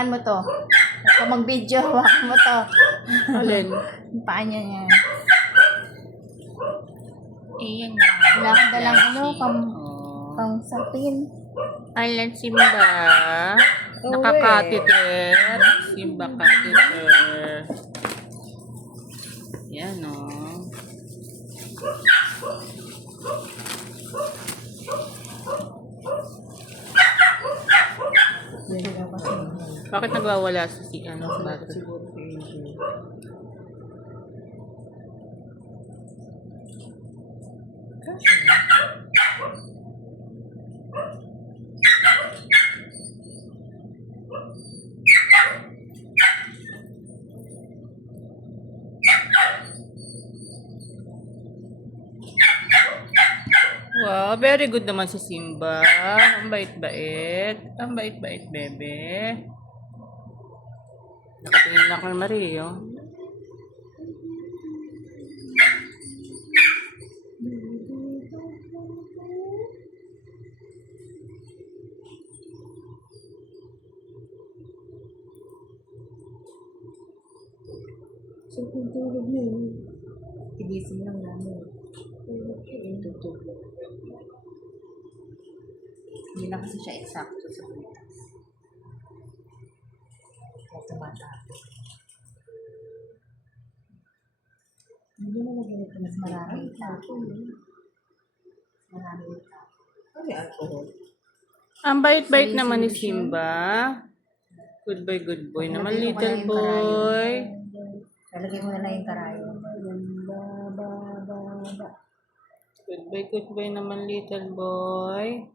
hawakan mo to. Kung mag-video, hawakan mo to. Alin? Yung paa niya yan. Ayan na. Wala kang dalang ano, Oh. pang sapin. Ayan, Simba. Nakakateter. Simba catheter. Yan, o. Bakit nagwawala si ano, bata? Wow, very good naman si Simba. Ang bait-bait. Ang bait-bait, bebe. Nakatingin lang kay Mario. So, kung tulog niya, tigisin lang namin. Tutulog. Hindi na kasi siya eksakto sa butas. Kaya tumatapos. Hindi mo na ganito mas maraming tapo. Maraming tapo. Ano yung alcohol? Ang bait-bait naman ni Simba. Good boy naman, little boy. Lalagay mo na lang yung karayo. Good boy naman, little boy.